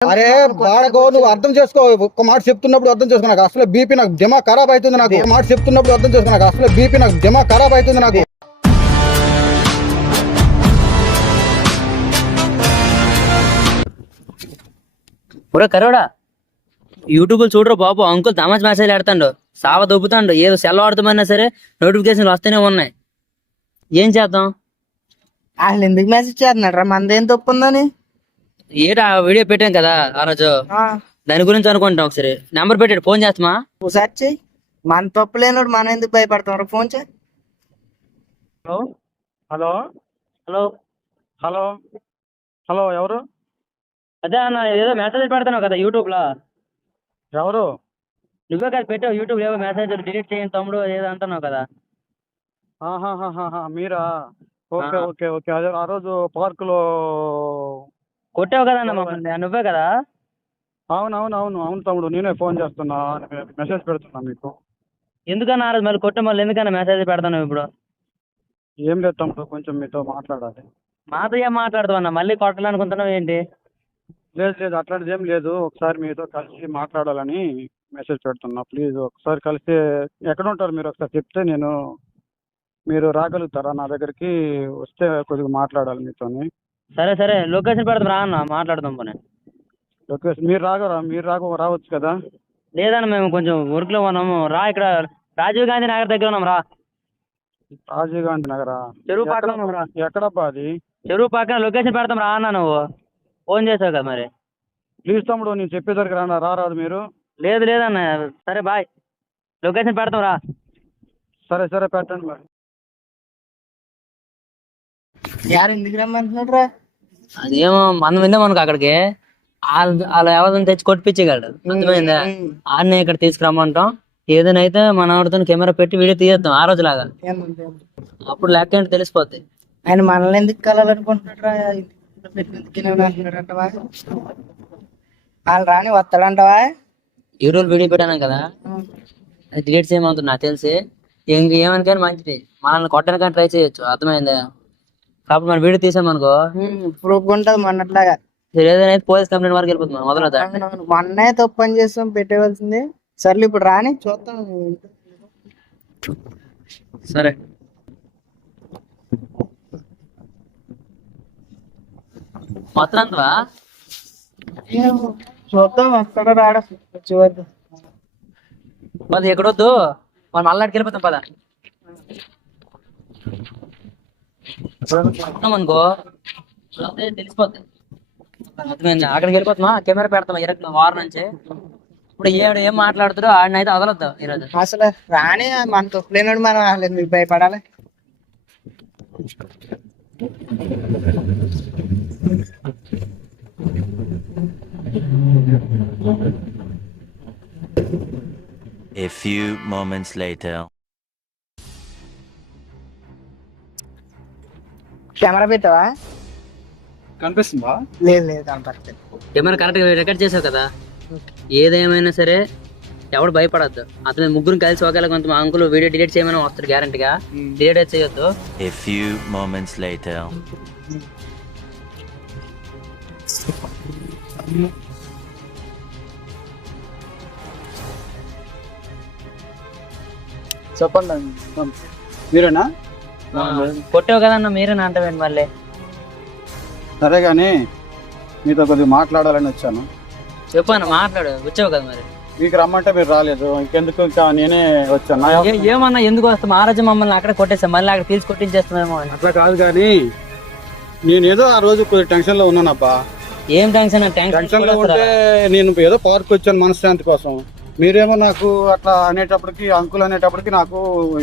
అరే బాడకో, నువ్వు అర్థం చేసుకో. ఒక్క మాట చెప్తున్నప్పుడు అర్థం చేసుకో. నాకు అసలు బీపీ నాకు దిమాగ్ ఖరాబ్ అవుతుంది. నాకు మాట చెప్తున్నప్పుడు అర్థం చేసుకో. నాకు అసలు బీపీ నాకు దిమాగ్ ఖరాబ్ అవుతుంది. నాకు ఒరే కరోడా, యూట్యూబ్ చూడరు బాబు, అంకుల్ తమాజ్ మెసేజ్ ఆడుతాడు, సావ దొబ్బుతాడు. ఏదో సెల్ వాడుతామన్నా సరే నోటిఫికేషన్లు వస్తూనే ఉన్నాయి. ఏం చేద్దాం? వాళ్ళు ఎందుకు మెసేజ్ చేస్తున్నాడు రా? మనదేం తప్పు ఉందని ఏటా వీడియో పెట్టాం కదా ఆ రోజు, దాని గురించి అనుకుంటాం. ఒకసారి నెంబర్ పెట్టాడు, ఫోన్ చేస్తామా? ఒకసారి చెయ్యి. మన తప్పు లేనోడు మనం ఎందుకు భయపడతాం? ఫోన్ చేయి. Hello hello hello hello hello ఎవరు? అదే అన్న, ఏదో మెసేజ్ పెడతాను కదా యూట్యూబ్ లో. ఎవరు? నువ్వే కదా పెట్టావు యూట్యూబ్, ఏవో మెసేజ్ డిలీట్ చేయండి తమ్ముడు ఏదో అంటున్నావు కదా. మీరా? Okay okay okay. అదే ఆ రోజు పార్క్ లో కొట్టావు కదా అన్న మమ్మల్ని, నువ్వే కదా? అవును తమ్ముడు, నేనే ఫోన్ చేస్తున్నా, మెసేజ్ పెడుతున్నా మీకు. ఎందుకన్నా ఆ రోజు మళ్ళీ కొట్ట, మళ్ళీ ఎందుకన్నా మెసేజ్ పెడతాను ఇప్పుడు? ఏం లేదు తమ్ముడు, కొంచెం మీతో మాట్లాడాలి. మాతో ఏం మాట్లాడుతావు అన్న? మళ్ళీ కొట్టాలనుకుంటున్నావు ఏంటి? లేదు అట్లాంటిది ఏం లేదు. ఒకసారి మీతో కలిసి మాట్లాడాలని మెసేజ్ పెడుతున్నా. ప్లీజ్ ఒకసారి కలిసి, ఎక్కడ ఉంటారు మీరు? ఒకసారి చెప్తే మీరు రాగలుగుతారా నా దగ్గరికి? వస్తే కొద్దిగా మాట్లాడాలి మీతోని. సరే లొకేషన్ పెడతాం రా అన్న, మాట్లాడదాం పోనీ. లొకేషన్ మీరు రావచ్చు కదా? లేదన్న, మేము కొంచెం వర్క్లో ఉన్నాము. రా, ఇక్కడ రాజీవ్ గాంధీ నగర్ దగ్గర ఉన్నాం. రా, రాజీవ్ గాంధీ నగరా? చెరువు పక్కన ఉన్నాం. రా, ఎక్కడబ్బా అది? చెరువు పక్కన లొకేషన్ పెడతాం రా అన్న. నువ్వు ఫోన్ చేసావు కదా మరి. ప్లీజ్ తమ్ముడు, నేను చెప్పేసరికి రారాదు మీరు? లేదన్న, సరే బాయ్, లొకేషన్ పెడతాం రా. సరే పెట్టండి మరి. యారు ఎందుకు రమ్మంటున్నాడు రా? అదేమో మనం విందాం మనకు అక్కడికి, వాళ్ళు ఎవరిని తెచ్చి కొట్టిపించగలడు. అర్థమైందా? ఆడనే ఇక్కడ తీసుకురమ్మంటాం. ఏదైనా అయితే మన ఆవిడతో కెమెరా పెట్టి వీడియో తీయేద్దాం ఆ రోజు లాగా. అప్పుడు లెక్క ఏంటి తెలిసిపోద్ది. ఆయన మనల్ని ఎందుకు కలాలనుకుంటున్నాడు రా? వాళ్ళు రాని వస్తాడంటవా? ఈ రోజు వీడియో పెట్టాను కదా, అది డిలీట్ చేయమంటుంది నాకు తెలిసి. ఏమనికైనా మంచిది, మనల్ని కొట్టడానికి ట్రై చేయొచ్చు. అర్థమైందా? కాబట్టి మనం వీడియో తీసామనుకో ప్రూఫ్ ఉంటుంది మొన్నట్లాగా. ఏదైనా పోలీస్ కంప్లైంట్ వరకు వెళ్ళిపోతుంది. మొదలవుతా మొన్నే తప్పు పని చేస్తాం, పెట్టేవలసింది. సర్లే ఇప్పుడు రాని చూద్దాం. సరే, మొత్తం అంతవా? చూద్దాం వస్తాడో రాడా, వచ్చేవద్దు. పది ఎక్కడొద్దు, మనం మళ్ళాడికి వెళ్ళిపోతాం. పద అనుకో తెలిసిపోద్ది. అర్థమైంది? అక్కడికి వెళ్ళిపోతామా, కెమెరా పెడతామా ఇరక్లో వారం నుంచి. ఇప్పుడు ఏం మాట్లాడుతాడో ఆడినైతే వదలొద్దాం ఈరోజు. అసలు రాని మన తప్పులేనాడు, మనం అసలు మీకు భయపడాలి. A few moments later. Camera పెట్టావా? కనిపిస్తుందా? లేదు కనపడలేదు. కెమెరా కరెక్ట్ రికార్డ్ చేసావు కదా. ఏదేమైనా సరే ఎవడు భయపడద్దు. అతను ముగ్గురు కలిసి ఒకవేళ కొంత మా అంకుల్ వీడియో డిలీట్ చేయమని వస్తాడు గ్యారంటీగా. డిలీట్ చేయొద్దు. A few moments later. చెప్పండి, మీరేనా? కొట్టావు కదన్న, మీరేనా అంటావేంటి మళ్ళీ? సరే కానీ మీతో కొద్దిగా మాట్లాడాలని వచ్చాను. చెప్పాను, మాట్లాడు. వచ్చావు కదా మరి. మీకు రమ్మంటే మీరు రాలేదు, ఇంకెందుకు ఇంకా నేనే వచ్చాను. ఏమన్నా ఎందుకు వస్తాం? మహారాజు మమ్మల్ని అక్కడ కొట్టేస్తాం, మళ్ళీ అక్కడ తీసి కొట్టించేస్తామేమో. అట్లా కాదు కానీ నేను ఏదో ఆ రోజు కొద్దిగా టెన్షన్ లో ఉన్నానబ్బా. ఏం టెన్షన్? టెన్షన్ లో ఉంటే నేను ఏదో పార్క్ వచ్చాను మనశ్శాంతి కోసం. మీరేమో నాకు అట్లా అనేటప్పటికి, అంకుల్ అనేటప్పటికి నాకు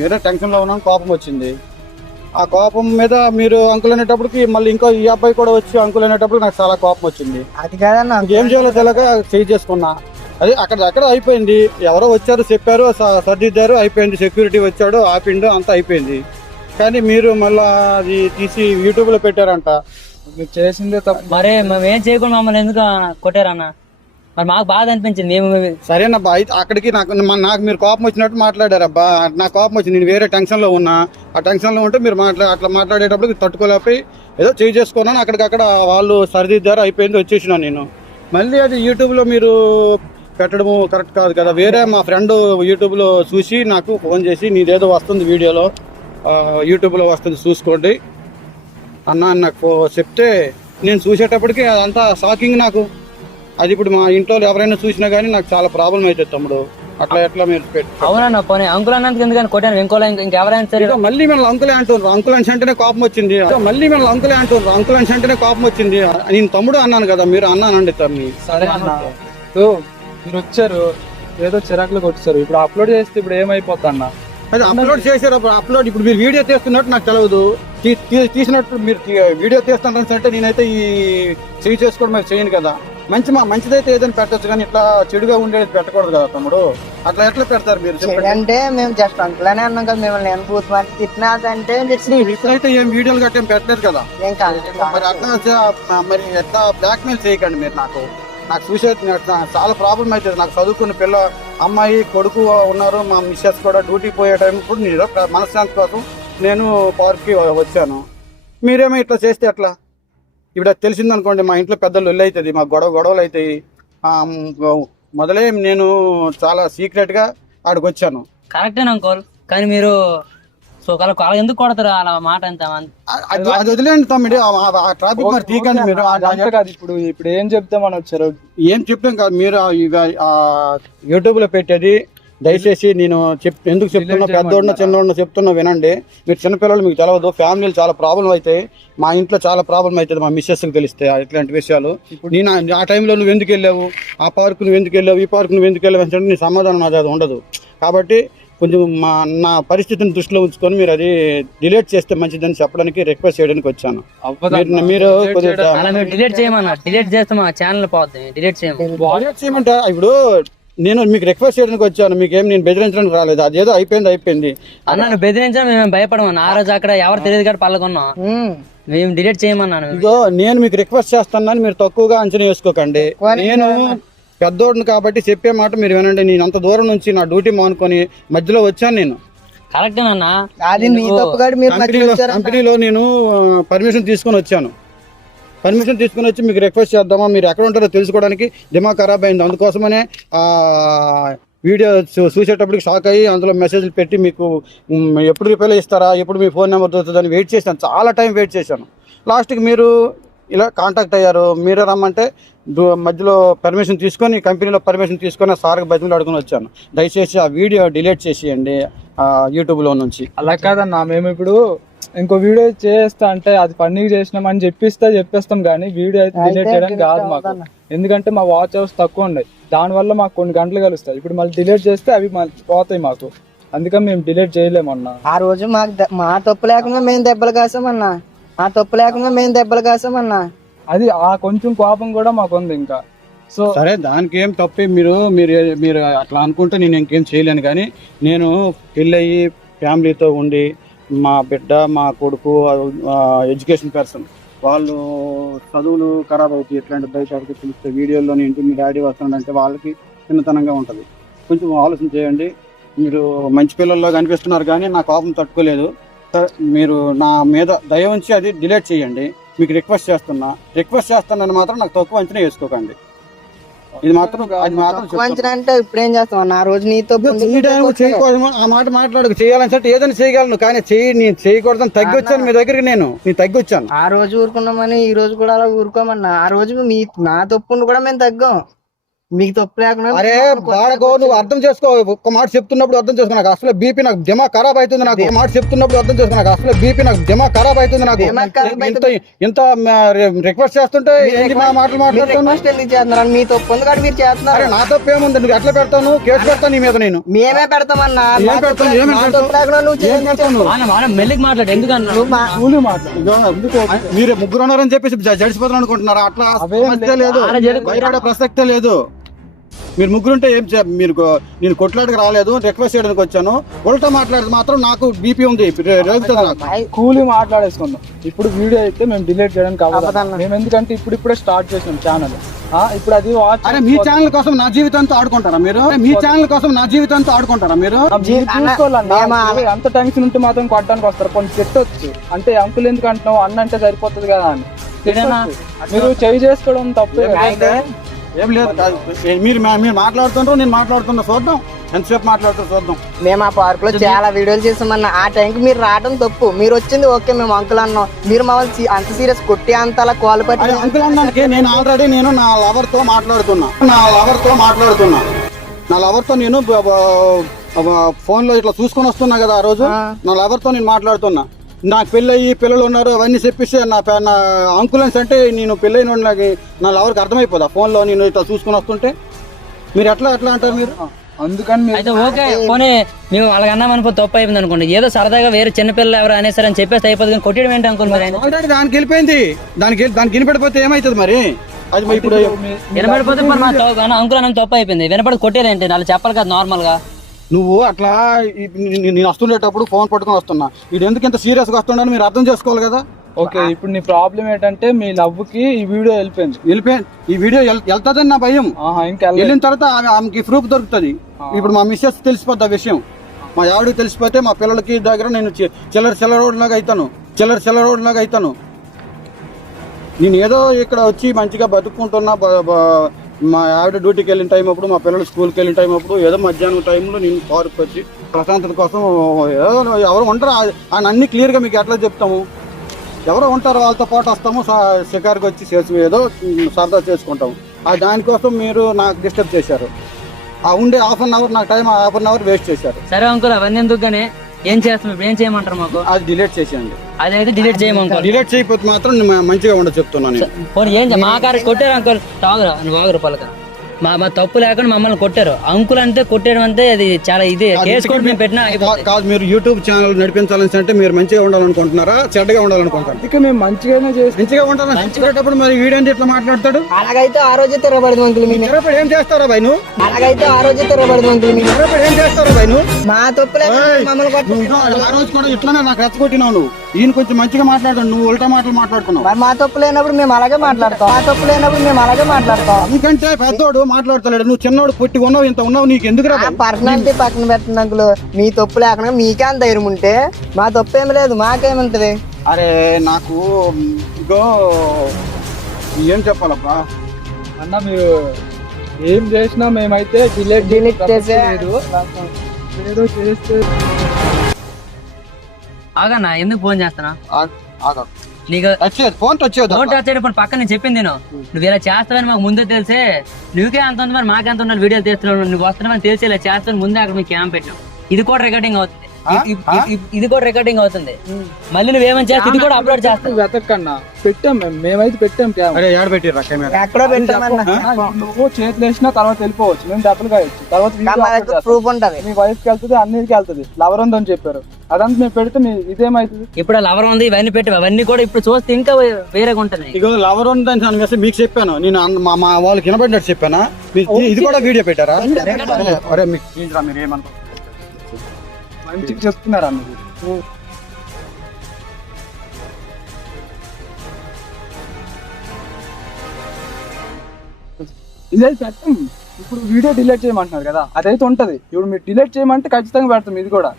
ఏదో టెన్షన్ లో ఉన్నాను, కోపం వచ్చింది. ఆ కోపం మీద మీరు అంకుల్ అనేటప్పటికి మళ్ళీ ఇంకో ఈ అబ్బాయి కూడా వచ్చి అంకుల్ అనేటప్పుడు నాకు చాలా కోపం వచ్చింది. అది కాదన్న, ఏం చేయాలో తెలియక చేయి చేసుకున్నా. అదే అక్కడ అయిపోయింది. ఎవరో వచ్చారు, చెప్పారు, సర్దిద్దారు, అయిపోయింది. సెక్యూరిటీ వచ్చాడు, ఆపిండు, అంతా అయిపోయింది. కానీ మీరు మళ్ళా అది తీసి యూట్యూబ్ లో పెట్టారంట. మీరు చేసిందే తప్పు. మరే మేమేం చేయకుండా మమ్మల్ని ఎందుకు కొట్టారన్న? మరి మాకు బాధ అనిపించింది. మేము సరేనబ్బా, అక్కడికి నాకు మీరు కోపం వచ్చినట్టు మాట్లాడారబ్బా. నాకు కోపం వచ్చింది, నేను వేరే టెన్షన్ లో ఉన్నా. ఆ టెన్షన్ లో ఉంటే మీరు అట్లా మాట్లాడేటప్పుడు తట్టుకోలేకపోయి ఏదో చేయి చేసుకున్నాను. అక్కడికక్కడ వాళ్ళు సరిదిద్దారు, అయిపోయింది, వచ్చేసినా నేను. మళ్ళీ అది యూట్యూబ్లో మీరు పెట్టడము కరెక్ట్ కాదు కదా. వేరే మా ఫ్రెండ్ యూట్యూబ్లో చూసి నాకు ఫోన్ చేసి నీదేదో వస్తుంది వీడియోలో యూట్యూబ్లో వస్తుంది చూసుకోండి అన్న అని నాకు చెప్తే నేను చూసేటప్పటికి అదంతా షాకింగ్ నాకు. అది ఇప్పుడు మా ఇంట్లో ఎవరైనా చూసినా కానీ నాకు చాలా ప్రాబ్లం అవుతుంది తమ్ముడు. అట్లా ఎట్లా మీరు అవునన్నా పోనీ అంకుల్ అన్నందుకు ఎందుకని కొట్టాను ఇంకోలా ఇంకెవరైనా సరే మళ్ళీ మిమ్మల్ని అంకులే అంటున్నారు. అంకుల్ అని అంటేనే కోపం వచ్చింది. మళ్ళీ మిమ్మల్ని అంకులే అంటున్నారు. అంకుల్ అని అంటేనే కోపం వచ్చింది. నేను తమ్ముడు అన్నాను కదా, మీరు అన్నానండి తమ్మి. సరే అన్న మీరు వచ్చారు ఏదో చిరాకులు కొట్టారు. ఇప్పుడు అప్లోడ్ చేస్తే ఇప్పుడు ఏమైపోద్ది అన్న? అది అప్లోడ్ చేశారు. అప్లోడ్ ఇప్పుడు మీరు వీడియో తీస్తున్నట్టు నాకు తెలియదు. తీసినట్టు మీరు వీడియో తీస్తున్నారంటే నేనైతే ఈ చేయి చేసుకోవడం మీరు చేయను కదా. మంచిదైతే ఏదైనా పెట్టచ్చు కానీ ఇట్లా చెడుగా ఉండేది పెట్టకూడదు కదా తమ్ముడు. అట్లా ఎట్లా పెడతారు మీరు? అంటే మేము జస్ట్ అంకులనే అన్నాం కదా, మిమ్మల్ని అనుభూతి మరి తిట్టినాదంటే ఇప్పుడైతే ఏం వీడియోలు గట్ట ఏం పెట్టలేదు కదా. ఏం కాదు. మరి అట్లా మరి ఎట్లా బ్లాక్ మెయిల్ చేయకండి మీరు. నాకు చూసేది చాలా ప్రాబ్లం అవుతుంది. నాకు చదువుకున్న పిల్ల అమ్మాయి కొడుకు ఉన్నారు, మా మిస్సెస్ కూడా డ్యూటీ పోయే టైం ఇప్పుడు నేను మనశ్శాంతి కోసం నేను పార్క్కి వచ్చాను. మీరేమో ఇట్లా చేస్తే ఎట్లా? ఇప్పుడు అది తెలిసిందనుకోండి మా ఇంట్లో పెద్దలు వెళ్ళి అవుతుంది, మా గొడవలు అవుతాయి. మొదలే నేను చాలా సీక్రెట్గా ఆడికి వచ్చాను. కరెక్టేనా అంకుల్, కానీ మీరు వాళ్ళు ఎందుకు కొడతారు అలా మాట అంత? అది వదిలేండి తమ్ముడు, ఆ ట్రాఫిక్ మరి తీకండి మీరు. కాదు ఇప్పుడు ఏం చెప్తామని వచ్చారు? ఏం చెప్తాం కాదు, మీరు యూట్యూబ్లో పెట్టేది దయచేసి నేను ఎందుకు చెప్తున్నా, పెద్దోడిన చిన్నోడిన చెప్తున్నా వినండి. మీరు చిన్నపిల్లలు మీకు తెలియదు, ఫ్యామిలీలు చాలా ప్రాబ్లం అవుతాయి. మా ఇంట్లో చాలా ప్రాబ్లం అవుతుంది మా మిస్సెస్కి తెలిస్తే ఇట్లాంటి విషయాలు. నేను ఆ టైంలో నువ్వు ఎందుకు వెళ్ళావు, ఆ పార్కు నువ్వు ఎందుకు వెళ్ళావు, ఈ పార్కు నువ్వు ఎందుకు వెళ్ళావు అంటే నీ సమాధానం నాది అది ఉండదు. కాబట్టి కొంచెం నా పరిస్థితిని దృష్టిలో ఉంచుకొని మీరు అది డిలీట్ చేస్తే మంచిదని చెప్పడానికి రిక్వెస్ట్ చేయడానికి వచ్చాను. మీరు డిలీట్ చేయమన్నా, డిలీట్ చేస్తే మా ఛానల్ పోతుంది. డిలీట్ చేయమంటే ఇప్పుడు నేను మీకు రిక్వెస్ట్ చేయడానికి వచ్చాను, మీకేం నేను బెదిరించడానికి రాలేదు. అదేదో అయిపోయింది అన్న. బెదిరించడం మేము భయపడమన్నా. ఆ రోజు అక్కడ ఎవరు తెలియదు కాబట్టి పల్లకొన్నాం, మేము డిలీట్ చేయమన్నాను. ఇదో నేను మీకు రిక్వెస్ట్ చేస్తున్నాను, మీరు తక్కువగా అంచనా వేసుకోకండి. నేను పెద్దోడిని కాబట్టి చెప్పే మాట మీరు వినండి. నేను అంత దూరం నుంచి నా డ్యూటీ మానుకొని మధ్యలో వచ్చాను. నేను కరెక్టేనన్నా, కంపెనీలో నేను పర్మిషన్ తీసుకొని వచ్చాను. పర్మిషన్ తీసుకుని వచ్చి మీకు రిక్వెస్ట్ చేద్దామా, మీరు ఎక్కడ ఉంటారో తెలుసుకోవడానికి దిమాగ్ ఖరాబ్ అయింది. అందుకోసమనే వీడియో చూసేటప్పటికి షాక్ అయ్యి అందులో మెసేజ్లు పెట్టి మీకు ఎప్పుడు రిప్లై ఇస్తారా, ఎప్పుడు మీ ఫోన్ నెంబర్ దొరుకుతుందని వెయిట్ చేశాను. చాలా టైం వెయిట్ చేశాను. లాస్ట్కి మీరు ఇలా కాంటాక్ట్ అయ్యారు. మీరే రమ్మంటే మధ్యలో పర్మిషన్ తీసుకొని, కంపెనీలో పర్మిషన్ తీసుకొని సార్కి బదిలీలు అడుగుని వచ్చాను. దయచేసి ఆ వీడియో డిలీట్ చేసేయండి యూట్యూబ్లో నుంచి. అలా కాదన్నా, మేము ఇప్పుడు ఇంకో వీడియో చేస్తా అంటే అది ఫన్నీగా చేసినామని చెప్పేస్తాం కానీ వీడియో అయితే డిలీట్ చేయడానికి కాదు మాకు. ఎందుకంటే మా వాచ్ అవర్స్ తక్కువ ఉన్నాయి, దానివల్ల మాకు కొన్ని గంటలు కలుస్తాయి. ఇప్పుడు మళ్ళీ డిలీట్ చేస్తే అవి పోతాయి మాకు, అందుకని మేము డిలీట్ చేయలేమన్నా. ఆ రోజు మా తప్పు లేకుండా మేము దెబ్బలు కాసామన్నా, అది ఆ కొంచెం కోపం కూడా మాకు ఉంది ఇంకా. సో సరే, దానికి ఏం తప్పి మీరు అట్లా అనుకుంటే నేను ఇంకేం చేయలేను. కానీ నేను పెళ్ళయి ఫ్యామిలీతో ఉండి మా బిడ్డ, మా కొడుకు ఎడ్యుకేషన్ పర్సన్, వాళ్ళు చదువులు ఖరాబ్ అవుతాయి. ఇట్లాంటి బయటకి తెలిస్తే వీడియోలోని ఇంటి మీ డాడీ వస్తుందంటే వాళ్ళకి చిన్నతనంగా ఉంటుంది. కొంచెం ఆలోచన చేయండి. మీరు మంచి పిల్లల్లో కనిపిస్తున్నారు కానీ నా కోపం తట్టుకోలేదు. మీరు నా మీద దయ ఉంచి అది డిలీట్ చేయండి. మీకు రిక్వెస్ట్ చేస్తున్నాను మాత్రం నాకు తక్కువ అంచనా వేసుకోకండి. ఇది మాత్రం అంటే ఇప్పుడు ఏం చేస్తాం? ఆ రోజు నీతో చేయకూడదు ఆ మాట మాట్లాడకు. చేయాలని అంటే ఏదైనా చేయగలను, కానీ నేను చేయకూడదని తగ్గి వచ్చాను మీ దగ్గరికి. నేను తగ్గి వచ్చాను. ఆ రోజు ఊరుకున్నామని ఈ రోజు కూడా అలా ఊరుకోమన్నా. ఆ రోజు నా తప్పును కూడా మేము తగ్గాం, మీకు తప్పు లేకుండా. అరే బాడకో, నువ్వు అర్థం చేసుకో. ఒక్క మాట చెప్తున్నప్పుడు అర్థం చేసుకో. నాకు అసలు బీపీ, నాకు దిమాగ్ ఖరాబ్ అవుతుంది. నాకు మాట చెప్తున్నప్పుడు అర్థం చేసుకో. నాకు అసలు బీపీ, నాకు దిమాగ్ ఖరాబ్ అవుతుంది. నాకు ఇంత రిక్వెస్ట్ చేస్తుంటే మా మాటలు మాట్లాడుతున్నాను. మీ తప్పు ఉంది కాబట్టి మీరు చేస్తున్నారు. నా తప్పు ఏముంది? నువ్వు ఎట్లా పెడతాను? కేసు పెడతాను నీ మీద. నేను మేమే పెడతామన్నా. మెల్లికి మాట్లాడు, ఎందుకన్నా మీరు ముగ్గురు ఉన్నారని చెప్పేసి జడిసిపోతాను అనుకుంటున్నారా? అట్లా లేదు, బయట ప్రసక్తే లేదు. మీరు ముగ్గురుంటే ఏం నేను కొట్లాడికి రాలేదు, రిక్వెస్ట్ చేయడానికి వచ్చాను. ఉల్టా మాట్లాడితే మాత్రం నాకు బీపీ ఉంది, రేగుతుంది నాకు. కూలీ మాట్లాడేసుకుందాం. ఇప్పుడు వీడియో అయితే మేము డిలీట్ చేయడానికి అవ్వదు. మేము ఎందుకంటే ఇప్పుడే స్టార్ట్ చేసాం ఛానల్. ఇప్పుడు అది అరే మీ ఛానల్ కోసం నా జీవితంతో ఆడుకుంటారా మీరు? మీ ఛానల్ కోసం నా జీవితంతో ఆడుకుంటారా మీరు? చూసుకోవాలండి. అంత టెన్షన్ ఉంటే మాత్రం కొట్టడానికి వస్తారు. కొన్ని తిట్టొచ్చు, అంటే అంకుల్ ఎందుకు అంటున్నావు, అన్న అంటే సరిపోతుంది కదా అని. మీరు చేయి చేసుకోవడం తప్పే. ఏం లేదు కాదు. మీరు మాట్లాడుతుంటారు, నేను మాట్లాడుతున్నా, చూద్దాం ఎంతసేపు మాట్లాడుతూ చూద్దాం. మేము ఆ పార్క్ లో చాలా వీడియోలు చేసామన్న. ఆ టైంకి మీరు రావడం తప్పు. మీరు వచ్చింది ఓకే, మేము అంకుల్ అన్నాం. మీరు మమ్మల్ని అంత సీరియస్ కొట్టి అంత అలా కాల్ పట్టి అది అంకుల్ అన్నానికి నేను ఆల్రెడీ నా లవర్ తో మాట్లాడుతున్నా. నా లవర్ తో నేను ఫోన్ లో ఇట్లా చూసుకొని వస్తున్నా కదా. ఆ రోజు నా లవర్ తో నేను మాట్లాడుతున్నా. నాకు పెళ్ళయ్యి పిల్లలు ఉన్నారు అవన్నీ చెప్పిస్తే నా అంకులెన్స్ అంటే నేను పెళ్ళైన వాళ్ళకి నా లవర్కి అర్థమైపోదా ఫోన్ లో నేను ఇట్లా చూసుకొని వస్తుంటే? మీరు ఎట్లా అంటారు మీరు? అందుకని అయితే ఓకే పోనీ మేము అలాగన్నా మనకు తప్పు అయిపోయింది అనుకోండి, ఏదో సరదాగా వేరే చిన్నపిల్లలు ఎవరు అనేసారని చెప్పేసి అయిపోతుంది కానీ కొట్టడం ఏంటి అంకుల్? మరి ఆల్రెడీ దానికి వెళ్ళిపోయింది. దానికి వినపడిపోతే ఏమవుతుంది మరి? అది ఇప్పుడు వినపడిపోతే మరి మా అంకుల్ అన్న తప్పు అయిపోయింది. వినపడి కొట్టేదేంటి? వాళ్ళు చెప్పాలి కదా నార్మల్ గా. నువ్వు అట్లా నేను వస్తుండేటప్పుడు ఫోన్ పట్టుకొని వస్తున్నా, ఇది ఎందుకు ఇంత సీరియస్ గా వస్తున్నా మీరు అర్థం చేసుకోవాలి కదా. ఓకే, ఇప్పుడు నీ ప్రాబ్లం ఏంటంటే మీ లవ్ కి ఈ వీడియో వెళ్ళిపోయింది. ఈ వీడియో వెళ్తాదని నా భయం. ఇంకా వెళ్ళిన తర్వాత ఆమెకి ప్రూఫ్ దొరుకుతుంది. ఇప్పుడు మా మిస్సెస్ తెలిసిపోద్ది ఆ విషయం. మా ఆవిడకి తెలిసిపోతే మా పిల్లలకి దగ్గర నేను చిల్లర రోడ్లాగా అవుతాను. నేను ఏదో ఇక్కడ వచ్చి మంచిగా బతుక్కుంటున్నా. మా ఆవిడ డ్యూటీకి వెళ్ళిన టైం అప్పుడు, మా పిల్లలు స్కూల్కి వెళ్ళిన టైం అప్పుడు, ఏదో మధ్యాహ్నం టైంలో నేను పార్క్ వచ్చి ప్రశాంతత కోసం ఏదో ఎవరు ఉంటారు అని అన్ని క్లియర్గా మీకు ఎట్లా చెప్తాము? ఎవరో ఉంటారు, వాళ్ళతో పాటు వస్తాము, షికార్కి వచ్చి చేసి ఏదో సరదా చేసుకుంటాము. దానికోసం మీరు నాకు డిస్టర్బ్ చేశారు. ఉండే హాఫ్ అన్ అవర్ నాకు time half an hour waste చేశారు. సరే అంకుల్, అవన్నీ ఎందుకు కానీ ఏం చేస్తాం ఇప్పుడు? ఏం చేయమంటారు మాకు? అది డిలీట్ చేసేయండి. అదైతే డిలీట్ చేయమంటారు. డిలీట్ చేయకపోతే మాత్రం మంచిగా ఉండదు చెప్తున్నాను. పోనీ ఏం మా కారు కొట్టారు అంకుల్, తాగురా పలక. మా తప్పు లేకుండా మమ్మల్ని కొట్టారు. అంకుల్ అంతే కొట్టడం అంటే అది చాలా ఇది కేసు కూడా మేము పెట్టినా కాదు. మీరు యూట్యూబ్ ఛానల్ నడిపించాలని అంటే మీరు మంచిగా ఉండాలనుకుంటున్నారా, చెడ్డగా ఉండాలనుకుంటారు? ఇక మేము మంచిగానే చేసి మంచిగా ఉండాలని మంచిగా మరి వీడేంటి ఇట్లా మాట్లాడతాడు? అలాగైతే ఆ రోజే తిరగబడదు అంకుల్. మేము తిరగబడి ఏం చేస్తారా భయ్ నువ్వు? అలాగైతే ఆ రోజే తిరగబడదు అంకుల్. మేము తిరగబడి ఏం చేస్తారా భయ్ నువ్వు? మా తప్పులే మమ్మల్ని నువ్వు ఆ రోజు కూడా ఇట్లానే నాకు రెచ్చగొట్టినావు. నువ్వు ఈయన కొంచెం మంచిగా మాట్లాడాను, నువ్వు ఉల్టా మాటలు మాట్లాడుతున్నావు. మరి మా తప్పు లేనప్పుడు మేము అలాగే మాట్లాడతాం. ఎందుకంటే పెద్దోడు మాట్లాడతలేడు, నువ్వు చిన్నోడు పుట్టి ఉన్నావు, ఇంత ఉన్నావు, నీకు ఎందుకు రా? పర్సనాలిటీ పక్కన పెట్టండి అంకుల్. మీ తప్పు లేకుండా మీకే అంత ధైర్యం ఉంటే మా తప్పు ఏమి లేదు, మాకేముంటది? అరే నాకు ఇగో ఏం చెప్పాలబ్బా అన్న, మీరు ఏం చేసినా మేమైతే డిలీట్ చేసే ఏదో చేస్తే ఆగన్నా, ఎందుకు ఫోన్ చేస్తానా? నీకు ఫోన్ వచ్చేటప్పుడు పక్కన నేను చెప్పింది నువ్వు ఇలా చేస్తావని మాకు ముందే తెలిసే. నువ్వుకే అంత ఉంది మరి మాకెంత ఉండాలి? వీడియోలు తీస్తున్నావు, నువ్వు వస్తున్నావని తెలిసి ఇలా చేస్తాను ముందే అక్కడ మీకు క్యాంప్ పెట్టాం. ఇది కూడా రికార్డింగ్ అవుతుంది. మళ్ళీ నువ్వేమని చేస్తా ఇది కూడా అప్లోడ్ చేస్తావు. వెతకన్నా పెట్టాం మేమైతే పెట్టాం. ఎక్కడో పెట్టామన్నా. నువ్వు చేతులు వేసినా తర్వాత వెళ్ళిపోవచ్చు, మేము డబ్బులు కావచ్చు, తర్వాత ప్రూఫ్ ఉంటది. మీ వైఫ్ కి వెళ్తుంది, అన్నిటికి వెళ్తుంది. లవర్ ఉందని చెప్పారు, అదంతా మేము పెడితే ఇదేమైతుంది? ఇప్పుడు లవర్ ఉంది ఇవన్నీ పెట్టి అవన్నీ కూడా ఇప్పుడు చూస్తే ఇంకా వేరేగా ఉంటున్నాయి. ఇగో లవర్ ఉందని అనేసి మీకు చెప్పాను నేను, మా వాళ్ళకి వినబడినట్టు చెప్పానా? ఇది కూడా వీడియో పెట్టారా? అరే మీరు ఏమనుకో మంచిగా చెప్తున్నారా మీరు? ఇదే చట్టం. ఇప్పుడు వీడియో డిలీట్ చేయమంటున్నారు కదా, అదైతే ఉంటది. ఇప్పుడు మీరు డిలీట్ చేయమంటే ఖచ్చితంగా పెడతాం. ఇది కూడా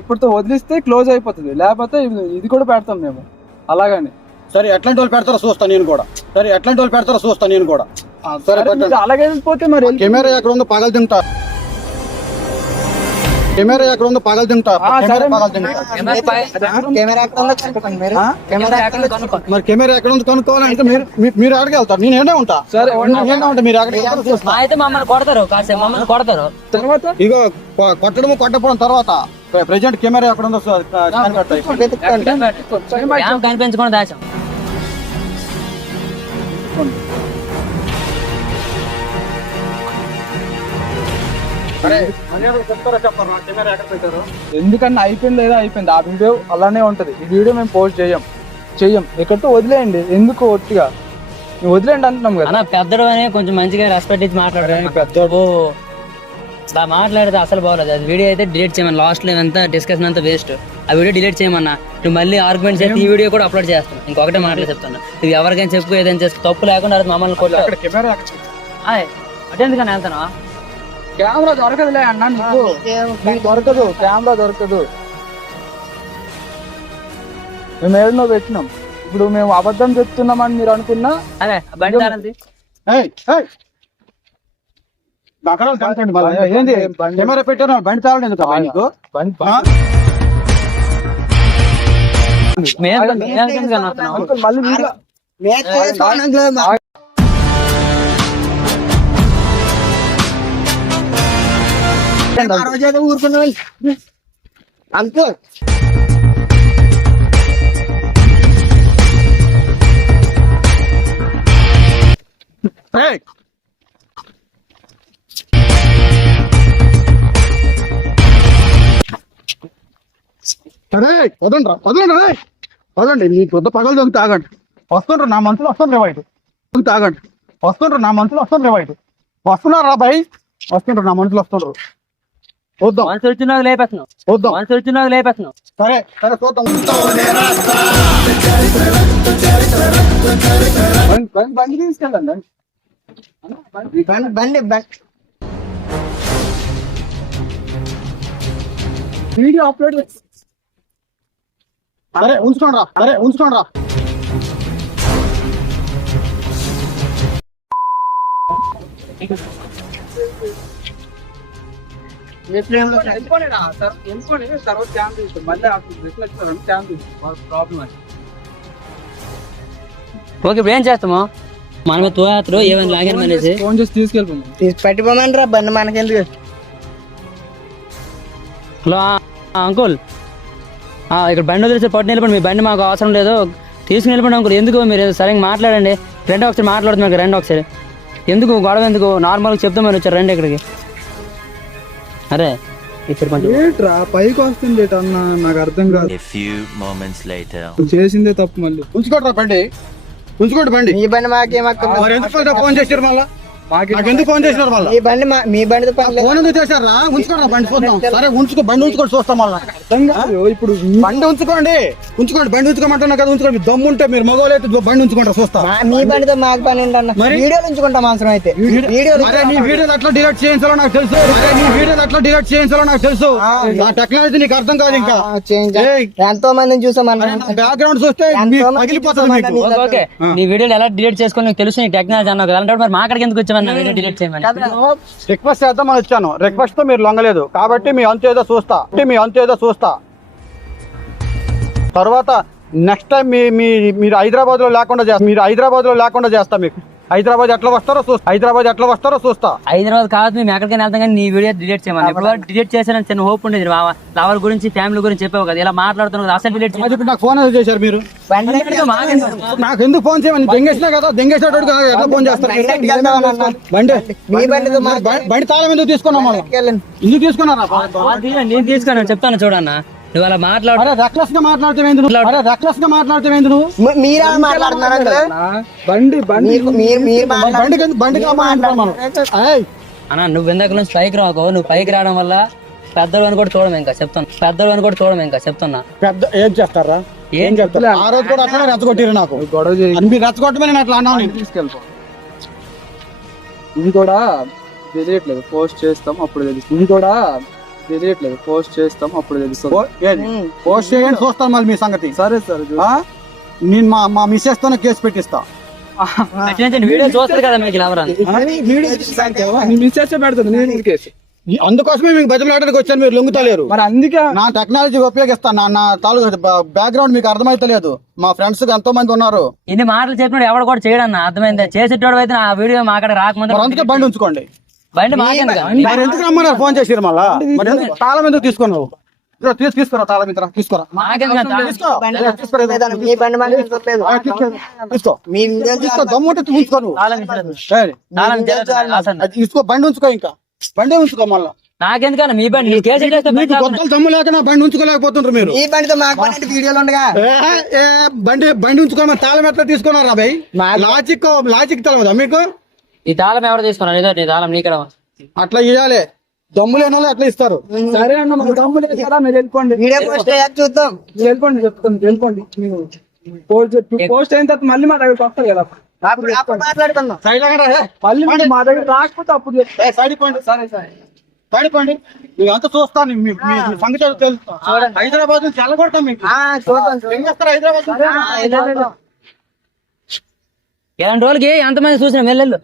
ఇప్పుడుతో వదిలిస్తే క్లోజ్ అయిపోతుంది, లేకపోతే ఇది కూడా పెడతాం మేము అలాగని. సరే ఎట్లాంటి వాళ్ళు పెడతారో చూస్తాను నేను కూడా. సరే అలాగే వెళ్ళిపోతే మరి కెమెరా ఎక్కడ ఉందో పగలు తింటా. మరి కెమెరా ఎక్కడ ఉందో కనుక్కోవాలంటే మీరు అక్కడికి వెళ్తారు, నేను ఏడే ఉంటా. సరే మీరు అక్కడికి అయితే మమ్మల్ని కొడతారు తర్వాత. ఇగో కొట్టడము కొట్టకపోవడం తర్వాత ప్రెజెంట్ కెమెరా ఎక్కడ ఉందో కనిపించకుండా దాచాం. ఎందుకన్నా అయిపోయింది లేదా అయిపోయింది. ఆ వీడియో అలానే ఉంటది. ఈ వీడియో మేము పోస్ట్ చెయ్యం. ఎక్కడితో వదిలేయండి, ఎందుకు ఒట్టిగా వదిలేయండి అంటున్నాం కదా. పెద్దడు అని కొంచెం మంచిగా రెస్పెక్ట్ ఇచ్చి మాట్లాడారు. పెద్దడు అలా మాట్లాడితే అసలు బాగోలేదు. అది వీడియో అయితే డిలీట్ చేయమన్నా. లాస్ట్ లో అంతా డిస్కషన్ అంతా వేస్ట్. ఆ వీడియో డిలీట్ చేయమన్నా. నువ్వు మళ్ళీ ఆర్గ్యుమెంట్ చేసి ఈ వీడియో కూడా అప్లోడ్ చేస్తాను. ఇంకొకటే మాటలు చెప్తాను, నువ్వు ఎవరికైనా చెప్పు, ఏదైనా చేసుకో, తప్పు లేకుండా మమ్మల్ని కొట్టాడు. అటెందుకని వెళ్తాను. కెమెరా దొరకదులే అన్న, నీకు కెమెరా దొరకదు. మేము ఏడునో పెట్టినాం. ఇప్పుడు మేము అబద్ధం చెప్తున్నామని మీరు అనుకున్నా అదే బండి నకరాలు కనకండి మళ్ళీ. ఏంది కెమెరా పెట్టారు బండి తాళం ఎందుకు అబ్బాయి నీకు? ఆ? మళ్ళీ వీడియో ఊరుకున్నా అంతే. ఏయ్! అరే వదండి మీ పొద్దు పగలు దొంగ తాగండి. వస్తుండ్రు నా మనసులో వస్తుండ్రు బయట తాగండి. వస్తుండ్రు నా మనసులో వస్తుండ్రు బయట. వస్తున్నారా బాయ్? వస్తుండ్రు నా మనసులో వస్తుండ్రు. వద్దాం మనసు వచ్చినాక లేపేస్తున్నావు, వద్దాం. మనసు వచ్చినాక లేపేస్తున్నావు. సరే సరే చూద్దాం. బండి తీసుకెళ్ళండి. బండి వీడియో అప్లోడ్ అరే ఉంచుకోండి రా. తర్వాత ఛాన్స్ తీసుకోండి. మళ్ళీ ఛాన్స్ తీసుకోండి. ప్రాబ్లం అది. ఓకే ఇప్పుడు ఏం చేస్తాము? మనమే తోయాత్రో ఏమైనా లాగాను అనేసి ఫోన్ చేసి తీసుకెళ్ళిపోయింది. పట్టిపోమని రా బండి మనకెందుకు. హలో అంకుల్, ఇక్కడ బండి వదిలేసి పట్టు నిలబడి, మీ బండి మాకు అవసరం లేదు, తీసుకుని వెళ్ళిపోండి అంకుల్. ఎందుకు మీరు సరిగ్గా మాట్లాడండి, రండి ఒకసారి మాట్లాడుతున్నారు, రండి ఒకసారి. ఎందుకు గొడవ ఎందుకు? నార్మల్గా చెప్తాం మీరు వచ్చారు, రండి ఇక్కడికి. అరే ఇప్పుడు కొంచెం ఏంట్రా పైకి వస్తుంది అన్న, నాకు అర్థం కాదు. A few moments later. నువ్వు చేసిందే తప్పు. మళ్ళీ ఉంచుకోండి రా బండి, ఉంచుకోండి బండి. మీ బండి మాకేమక్క. మరి ఎందుకు ఫోన్ చేశారు మళ్ళా? నాకు ఎందుకు ఫోన్ చేసినారు మళ్ళా? మీ బండితో పని లేదు. ఫోన్ ఎందుకు చేశారా? ఉంచుకోండి బండి చూద్దాం. సరే బండి ఉంచుకోండి చూస్తాం మళ్ళా. అర్థం కాదు. ఇప్పుడు బండి ఉంచుకోండి బండి ఉంచుకోమంటున్నా కదా. ఉంచుకోండి, దమ్ము ఉంటే మీరు మగవాళ్ళైతే బండి ఉంచుకుంటారు చూస్తా. మీ బండితో మాకు పని ఏంటన్న? వీడియోలు ఉంచుకుంటాం అవసరం అయితే. అరే నీ వీడియోలు ఎట్లా డిలీట్ చేయించాలో నాకు తెలుసు. నా టెక్నాలజీ నీకు అర్థం కాదు ఇంకా. ఎంతో మందిని చూసాం బ్యాక్గ్రౌండ్ చూస్తే పగిలిపోతుంది మీకు. ఓకే, నీ వీడియోలు ఎలా డిలీట్ చేసుకోవాలి నీకు తెలుసు, నీ టెక్నాలజీ అన్నావు కదా. అలాంటి మరి మా అక్కడికి ఎందుకు వచ్చామన్నా వీడియో డిలీట్ చేయమని? రిక్వెస్ట్ చేద్దామని వచ్చాను. రిక్వెస్ట్ తో మీరు లొంగలేదు కాబట్టి మీ అంతు ఏదో చూస్తా. తర్వాత నెక్స్ట్ టైం మీరు హైదరాబాద్ లో లేకుండా చేస్తా. మీకు హైదరాబాద్ ఎట్లా వస్తారో చూస్తా. హైదరాబాద్ కాదు, మేము ఎక్కడికైనా వెళ్తాం కానీ నీ వీడియో డిలీట్ చేయమని. ఇప్పుడు డిలీట్ చేశానని చిన్న హోప్ ఉండేది. లవర్ గురించి, ఫ్యామిలీ గురించి చెప్పావు కదా, ఇలా మాట్లాడుతున్నావు కదా, అసలు డిలీట్ అది ఇప్పుడు నాకు ఫోన్ ఎందుకు చేశారు మీరు? నాకు ఎందుకు ఫోన్ చేయమని? దెంగేసినా కదా, దెంగేసేటోడు ఎట్లా ఫోన్ చేస్తారు? బండి తాళం ఎందుకు తీసుకున్నాం? ఎందుకు తీసుకున్నారా? నేను తీసుకున్నాను, చెప్తాను చూడన్నా. నువ్వు అలా మాట్లాడు. రెక్లెస్ గా మాట్లాడితే నువ్వు మీరే మాట్లాడుతున్నారు. అన్నా నువ్వు ఇందాక నుంచి పైకి రాకు. నువ్వు పైకి రావడం వల్ల పెద్దలు అని కూడా చూడడం ఇంకా చెప్తున్నా. పెద్ద ఏం చేస్తారా? ఏం చెప్తారు? ఆ రోజు కూడా అట్లా రెచ్చగొట్టిరు నాకు. గొడవ మీరు రెచ్చగొట్టమని నేను అట్లా అన్నాను. తీసుకెళ్ళిపో. ఇది కూడా తెలియట్లేదు, పోస్ట్ చేస్తాం అప్పుడు తెలుస్తుంది. పోస్ట్ చేయండి, చూస్తాను మళ్ళీ మీ సంగతి. సరే సార్, నేను మా మిస్సెస్ తోనే కేసు పెట్టిస్తా. వీడియో చూస్తారు కదా మీకు పెడుతుంది నేను కేసు. అందుకోసమే మీకు బతిమలాడడానికి వచ్చాను, మీరు లొంగుతలేరు. మరి అందుకే నా టెక్నాలజీ ఉపయోగిస్తాను. నా తాలూకా బ్యాక్గ్రౌండ్ మీకు అర్థమైతలేదు. మా ఫ్రెండ్స్ ఎంతో మంది ఉన్నారు. ఇన్ని మాటలు చెప్పినప్పుడు ఎవడు కూడా చేయడన్నా, అర్థమైంది. చేసేటోడు అయితే ఆ వీడియో మా అక్కడ రాకముందు అందుకే బండి ఉంచుకోండి. బండి మాకేందుకు? మరి ఎందుకు రమ్మన్నారు? ఫోన్ చేసిరు మళ్ళా. మరి ఎందుకు తాళం ఎందుకు తీసుకున్నావు? తీసుకురా తాళం ఇతర తీసుకోరా. తీసుకో దమ్ముంటే ఉంచుకో. తీసుకో బండి ఉంచుకో. ఇంకా బండి ఉంచుకో మళ్ళా. నాకెందుకన్నా మీ బండి? గొప్పలు దమ్ము లేక నా బండి ఉంచుకోలేకపోతుంటారు మీరు. ఈ బండితో మాకు వీడియోలు ఉండగా బండి ఉంచుకోమని తాళం ఎట్లా తీసుకున్నారా భయ్? లాజిక్ తెలవదా మీకు? ఈ తాళం ఎవరు తీసుకున్నారు? ఏదో నీ తాళం నీక్కడ అట్లా ఇవ్వాలి. దమ్ము లేని వాళ్ళు అట్లా ఇస్తారు. సరే అన్న, దమ్ము లేదు కదా, మీరు వెళ్ళిపోండి. వీడియో పోస్ట్ చూద్దాం. వెళ్ళిపోండి. పోస్ట్ అయిన తర్వాత మళ్ళీ మా దగ్గర వస్తారు కదా, మాట్లాడుకుందాం. మళ్ళీ మా దగ్గర రాకపోతే అప్పుడు సైడ్ మీకు అంతా చూస్తాను. మీ సంగతి తెలుస్తా. హైదరాబాద్ నుంచి వెళ్ళగొడతాం మీకు. ఏం చేస్తారు హైదరాబాద్? ఇలాంటి రోజులకి ఎంతమంది చూసిన వెళ్ళెళ్ళు.